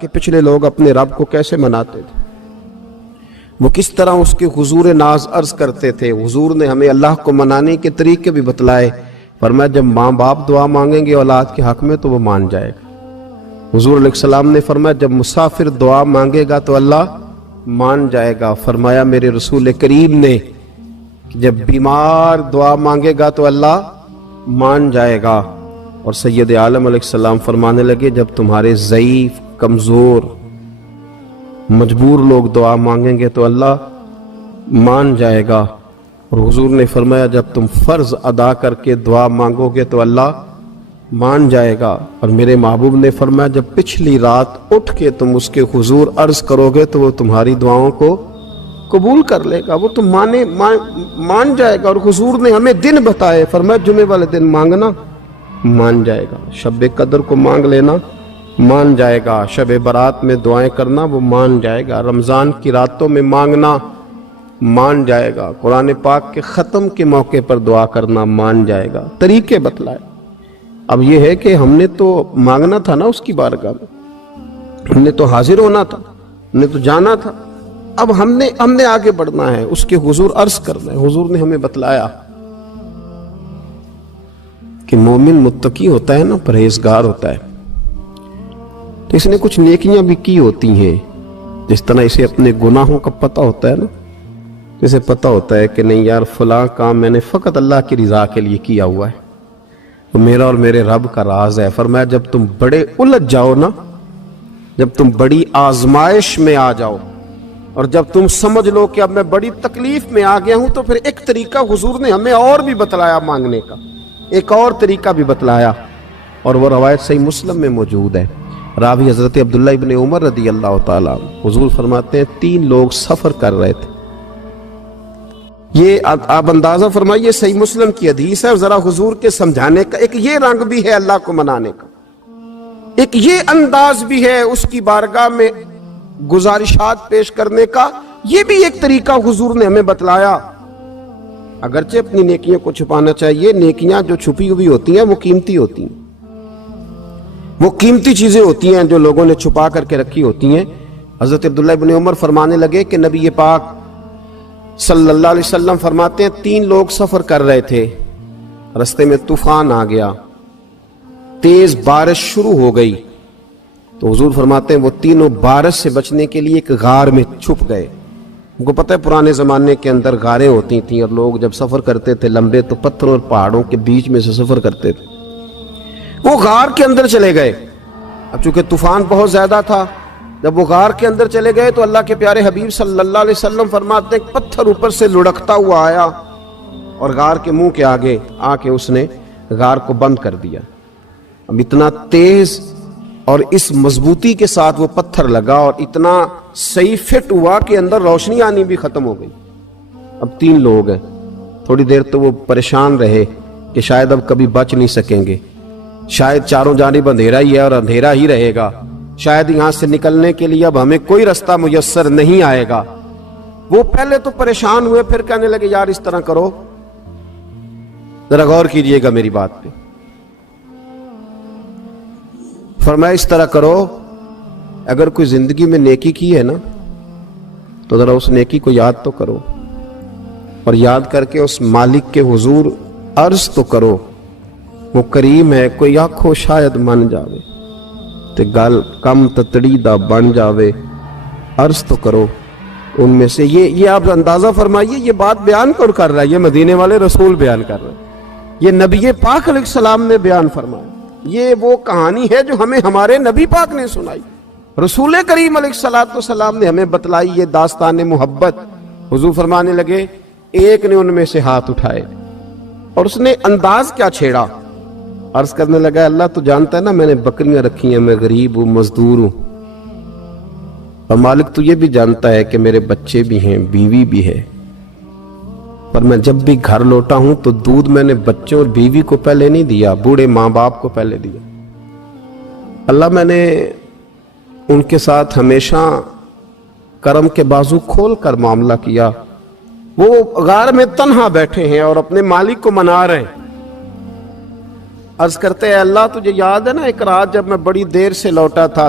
کہ پچھلے لوگ اپنے رب کو کیسے مناتے تھے، وہ کس طرح اس کے حضور ناز عرض کرتے تھے۔ حضور نے ہمیں اللہ کو منانے کے طریقے بھی بتلائے، فرمایا جب ماں باپ دعا مانگیں گے اولاد کے حق میں تو وہ مان جائے گا۔ حضور علیہ السلام نے فرمایا جب مسافر دعا مانگے گا تو اللہ مان جائے گا۔ فرمایا میرے رسول کریم نے کہ جب بیمار دعا مانگے گا تو اللہ مان جائے گا۔ اور سید عالم علیہ السلام فرمانے لگے جب تمہارے ضعیف، کمزور، مجبور لوگ دعا مانگیں گے تو اللہ مان جائے گا۔ اور حضور نے فرمایا جب تم فرض ادا کر کے دعا مانگو گے تو اللہ مان جائے گا۔ اور میرے محبوب نے فرمایا جب پچھلی رات اٹھ کے تم اس کے حضور عرض کرو گے تو وہ تمہاری دعاؤں کو قبول کر لے گا، وہ تم مان جائے گا۔ اور حضور نے ہمیں دن بتائے، فرمایا جمعے والے دن مانگنا مان جائے گا، شب قدر کو مانگ لینا مان جائے گا، شب برات میں دعائیں کرنا وہ مان جائے گا، رمضان کی راتوں میں مانگنا مان جائے گا، قرآن پاک کے ختم کے موقع پر دعا کرنا مان جائے گا۔ طریقے بتلائے۔ اب یہ ہے کہ ہم نے تو مانگنا تھا نا اس کی بارگاہ میں، ہم نے تو حاضر ہونا تھا، ہم نے تو جانا تھا۔ اب ہم نے آگے بڑھنا ہے، اس کے حضور عرض کرنا ہے۔ حضور نے ہمیں بتلایا کہ مومن متقی ہوتا ہے نا، پرہیزگار ہوتا ہے، تو اس نے کچھ نیکیاں بھی کی ہوتی ہیں، جس طرح اسے اپنے گناہوں کا پتہ ہوتا ہے نا، اسے پتہ ہوتا ہے کہ نہیں یار فلاں کام میں نے فقط اللہ کی رضا کے لیے کیا ہوا ہے، تو میرا اور میرے رب کا راز ہے۔ فرمایا جب تم بڑے الجھ جاؤ نا، جب تم بڑی آزمائش میں آ جاؤ اور جب تم سمجھ لو کہ اب میں بڑی تکلیف میں آ گیا ہوں، تو پھر ایک طریقہ حضور نے ہمیں اور بھی بتلایا مانگنے کا، ایک اور طریقہ بھی بتلایا، اور وہ روایت صحیح مسلم میں موجود ہے۔ راوی حضرت عبداللہ ابن عمر رضی اللہ تعالیٰ عنہ، حضور فرماتے ہیں 3 لوگ سفر کر رہے تھے۔ یہ آپ اندازہ فرمائیے صحیح مسلم کی حدیث ہے، اور ذرا حضور کے سمجھانے کا ایک یہ رنگ بھی ہے اللہ کو منانے کا، ایک یہ انداز بھی ہے اس کی بارگاہ میں گزارشات پیش کرنے کا، یہ بھی ایک طریقہ حضور نے ہمیں بتلایا۔ اگرچہ اپنی نیکیوں کو چھپانا چاہیے، نیکیاں جو چھپی ہوئی ہوتی ہیں وہ قیمتی ہوتی ہیں، وہ قیمتی چیزیں ہوتی ہیں جو لوگوں نے چھپا کر کے رکھی ہوتی ہیں۔ حضرت عبداللہ ابن عمر فرمانے لگے کہ نبی پاک صلی اللہ علیہ وسلم فرماتے ہیں 3 لوگ سفر کر رہے تھے، رستے میں طوفان آ گیا، تیز بارش شروع ہو گئی، تو حضور فرماتے ہیں وہ تینوں بارش سے بچنے کے لیے ایک غار میں چھپ گئے۔ ان کو پتہ ہے پرانے زمانے کے اندر غاریں ہوتی تھیں، اور لوگ جب سفر کرتے تھے لمبے تو پتھروں اور پہاڑوں کے بیچ میں سے سفر کرتے تھے۔ وہ غار کے اندر چلے گئے، اب چونکہ طوفان بہت زیادہ تھا، جب وہ غار کے اندر چلے گئے تو اللہ کے پیارے حبیب صلی اللہ علیہ وسلم فرماتے ہیں پتھر اوپر سے لڑکتا ہوا آیا اور غار کے منہ کے آگے آ کے اس نے غار کو بند کر دیا۔ اب اتنا تیز اور اس مضبوطی کے ساتھ وہ پتھر لگا اور اتنا صحیح فٹ ہوا کہ اندر روشنی آنی بھی ختم ہو گئی۔ اب 3 لوگ ہیں، تھوڑی دیر تو وہ پریشان رہے کہ شاید اب کبھی بچ نہیں سکیں گے، شاید چاروں جانب اندھیرا ہی ہے اور اندھیرا ہی رہے گا، شاید یہاں سے نکلنے کے لیے اب ہمیں کوئی رستہ میسر نہیں آئے گا۔ وہ پہلے تو پریشان ہوئے، پھر کہنے لگے یار اس طرح کرو، ذرا غور کیجئے گا میری بات پہ۔ فرمایا اس طرح کرو، اگر کوئی زندگی میں نیکی کی ہے نا تو ذرا اس نیکی کو یاد تو کرو، اور یاد کر کے اس مالک کے حضور عرض تو کرو، وہ کریم ہے، کوئی آنکھو شاید من جاوے تے گل کم تتڑی دا بن جاوے، عرض تو کرو۔ ان میں سے یہ آپ اندازہ فرمائیے، یہ بات بیان کون کر رہا ہے؟ یہ مدینے والے رسول بیان کر رہے ہیں، یہ نبی پاک علیہ السلام نے بیان فرمایا، یہ وہ کہانی ہے جو ہمیں ہمارے نبی پاک نے سنائی، رسول کریم علیہ السلام نے ہمیں بتلائی، یہ داستان محبت۔ حضور فرمانے لگے ایک نے ان میں سے ہاتھ اٹھائے اور اس نے انداز کیا چھیڑا، عرض کرنے لگا اللہ تو جانتا ہے نا میں نے بکریاں رکھی ہیں، میں غریب ہوں، مزدور ہوں، اور مالک تو یہ بھی جانتا ہے کہ میرے بچے بھی ہیں، بیوی بھی ہے، پر میں جب بھی گھر لوٹا ہوں تو دودھ میں نے بچوں اور بیوی کو پہلے نہیں دیا، بوڑھے ماں باپ کو پہلے دیا۔ اللہ میں نے ان کے ساتھ ہمیشہ کرم کے بازو کھول کر معاملہ کیا، وہ غار میں تنہا بیٹھے ہیں اور اپنے مالک کو منا رہے ہیں۔ عرض کرتے ہیں اللہ تجھے یاد ہے نا ایک رات جب میں بڑی دیر سے لوٹا تھا،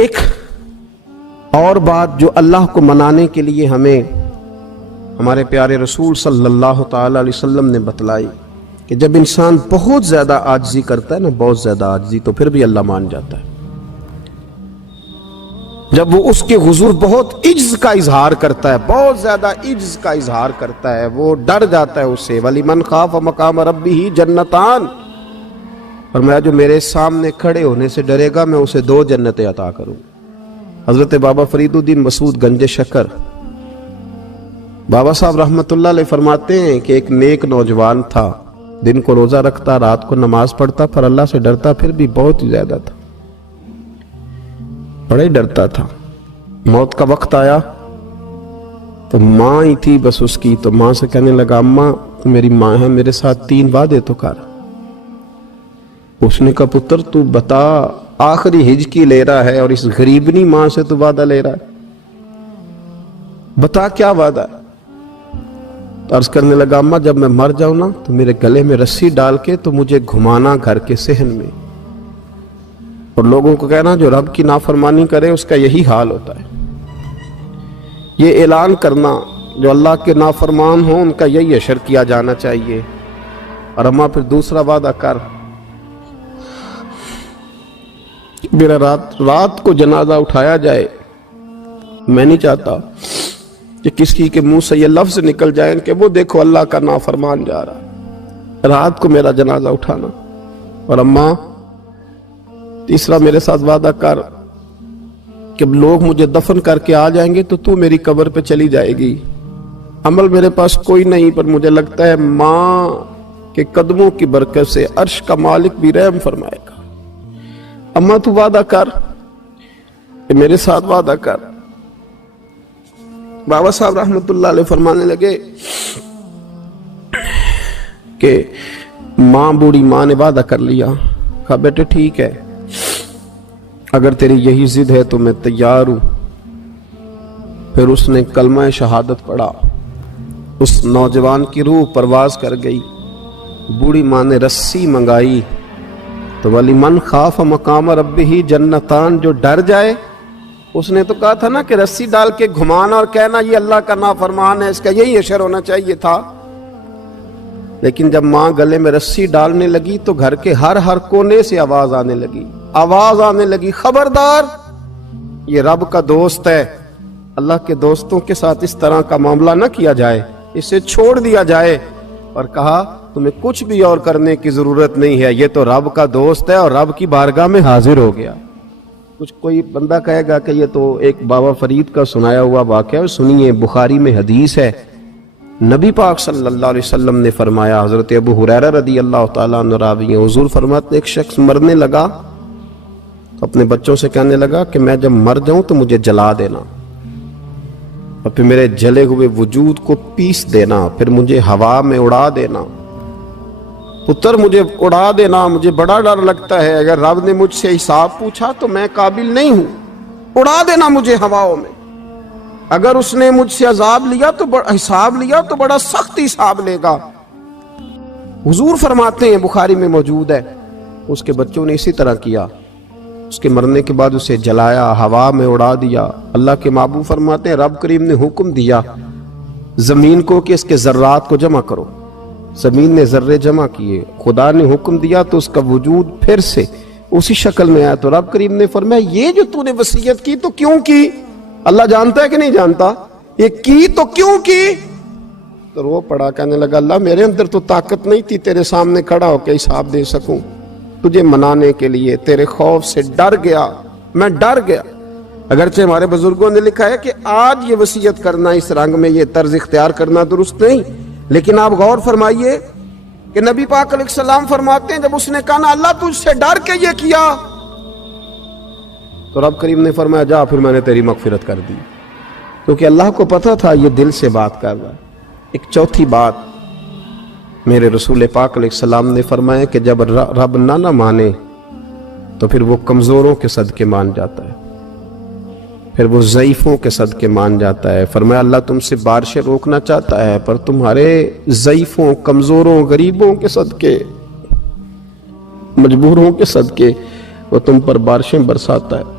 ایک اور بات جو اللہ کو منانے کے لیے ہمیں ہمارے پیارے رسول صلی اللہ تعالی علیہ وسلم نے بتلائی کہ جب انسان بہت زیادہ عاجزی کرتا ہے نا، بہت زیادہ عاجزی، تو پھر بھی اللہ مان جاتا ہے۔ جب وہ اس کے حضور بہت عجز کا اظہار کرتا ہے، بہت زیادہ عجز کا اظہار کرتا ہے، وہ ڈر جاتا ہے اس سے۔ وَلِمَنْ خَافَ مَقَامَ رَبِّهِ جَنَّتَانِ، فرمایا جو میرے سامنے کھڑے ہونے سے ڈرے گا میں اسے 2 جنتیں عطا کروں۔ حضرت بابا فرید الدین مسعود گنج شکر بابا صاحب رحمت اللہ علیہ فرماتے ہیں کہ ایک نیک نوجوان تھا، دن کو روزہ رکھتا، رات کو نماز پڑھتا، پر اللہ سے ڈرتا پھر بھی بہت ہی زیادہ تھا، بڑا ہی ڈرتا تھا۔ موت کا وقت آیا تو ماں ہی تھی بس اس کی، تو ماں سے کہنے لگا اماں تو میری ماں ہے، میرے ساتھ 3 وعدے تو کر۔ اس نے کہا پتر تو بتا، آخری ہجکی لے رہا ہے اور اس غریبنی ماں سے تو وعدہ لے رہا ہے، بتا کیا وعدہ ہے؟ تو عرض کرنے لگا اماں جب میں مر جاؤں نا تو میرے گلے میں رسی ڈال کے تو مجھے گھمانا گھر کے صحن میں، اور لوگوں کو کہنا جو رب کی نافرمانی کرے اس کا یہی حال ہوتا ہے۔ یہ اعلان کرنا جو اللہ کے نافرمان ہوں ان کا یہی اشر کیا جانا چاہیے۔ اور اماں پھر دوسرا وعدہ کر، میرا رات کو جنازہ اٹھایا جائے، میں نہیں چاہتا کہ کسی کے منہ سے یہ لفظ نکل جائیں کہ وہ دیکھو اللہ کا نافرمان جا رہا ہے، رات کو میرا جنازہ اٹھانا۔ اور اماں تیسرا میرے ساتھ وعدہ کر کہ لوگ مجھے دفن کر کے آ جائیں گے تو میری قبر پہ چلی جائے گی، عمل میرے پاس کوئی نہیں، پر مجھے لگتا ہے ماں کے قدموں کی برکت سے عرش کا مالک بھی رحم فرمائے گا۔ اماں تو وعدہ کر کہ میرے ساتھ وعدہ کر۔ بابا صاحب رحمت اللہ علیہ فرمانے لگے کہ ماں بوڑھی ماں نے وعدہ کر لیا، کہا بیٹے ٹھیک ہے اگر تیری یہی ضد ہے تو میں تیار ہوں۔ پھر اس نے کلمہ شہادت پڑھا، اس نوجوان کی روح پرواز کر گئی۔ بوڑھی ماں نے رسی منگائی تو وَلِمَنْ خَافَ مَقَامَ رَبِّهِ جَنَّتَانِ، جو ڈر جائے، اس نے تو کہا تھا نا کہ رسی ڈال کے گھمانا اور کہنا یہ اللہ کا نافرمان ہے، اس کا یہی اشر ہونا چاہیے تھا۔ لیکن جب ماں گلے میں رسی ڈالنے لگی تو گھر کے ہر کونے سے آواز آنے لگی، خبردار یہ رب کا دوست ہے، اللہ کے دوستوں کے ساتھ اس طرح کا معاملہ نہ کیا جائے، اسے چھوڑ دیا جائے۔ اور کہا تمہیں کچھ بھی اور کرنے کی ضرورت نہیں ہے، یہ تو رب کا دوست ہے اور رب کی بارگاہ میں حاضر ہو گیا۔ کچھ کوئی بندہ کہے گا کہ یہ تو ایک بابا فرید کا سنایا ہوا واقعہ ہے، سنیے بخاری میں حدیث ہے، نبی پاک صلی اللہ علیہ وسلم نے فرمایا، حضرت ابو ہریرہ رضی اللہ تعالیٰ عنہ راوی ہیں، حضور فرماتے ایک شخص مرنے لگا تو اپنے بچوں سے کہنے لگا کہ میں جب مر جاؤں تو مجھے جلا دینا، اور پھر میرے جلے ہوئے وجود کو پیس دینا، پھر مجھے ہوا میں اڑا دینا۔ پتر مجھے اڑا دینا، مجھے بڑا ڈر لگتا ہے، اگر رب نے مجھ سے حساب پوچھا تو میں قابل نہیں ہوں، اڑا دینا مجھے ہواؤں میں۔ اگر اس نے مجھ سے عذاب لیا تو حساب لیا تو بڑا سخت حساب لے گا۔ حضور فرماتے ہیں بخاری میں موجود ہے، اس کے بچوں نے اسی طرح کیا، اس کے مرنے کے بعد اسے جلایا، ہوا میں اڑا دیا۔ اللہ کے محبوب فرماتے ہیں رب کریم نے حکم دیا زمین کو کہ اس کے ذرات کو جمع کرو، زمین نے ذرے جمع کیے، خدا نے حکم دیا تو اس کا وجود پھر سے اسی شکل میں آیا۔ تو رب کریم نے فرمایا یہ جو تو نے وصیت کی تو کیوں کی؟ اللہ جانتا ہے کہ نہیں جانتا؟ یہ کی تو کیوں کی؟ تو رو پڑا، کہنے لگا اللہ میرے اندر تو طاقت نہیں تھی تیرے سامنے کھڑا ہو کے حساب دے سکوں، تجھے منانے کے لیے تیرے خوف سے ڈر گیا، میں ڈر گیا۔ اگرچہ ہمارے بزرگوں نے لکھا ہے کہ آج یہ وصیت کرنا، اس رنگ میں یہ طرز اختیار کرنا درست نہیں، لیکن آپ غور فرمائیے کہ نبی پاک علیہ السلام فرماتے ہیں جب اس نے کہا نا اللہ تجھ سے ڈر کے یہ کیا، تو رب کریم نے فرمایا جا پھر میں نے تیری مغفرت کر دی، کیونکہ اللہ کو پتا تھا یہ دل سے بات کر رہا ہے۔ ایک چوتھی بات میرے رسول پاک علیہ السلام نے فرمایا کہ جب رب نہ مانے تو پھر وہ کمزوروں کے صدقے مان جاتا ہے، پھر وہ ضعیفوں کے صدقے مان جاتا ہے۔ فرمایا اللہ تم سے بارشیں روکنا چاہتا ہے پر تمہارے ضعیفوں، کمزوروں، غریبوں کے صدقے، مجبوروں کے صدقے وہ تم پر بارشیں برساتا ہے۔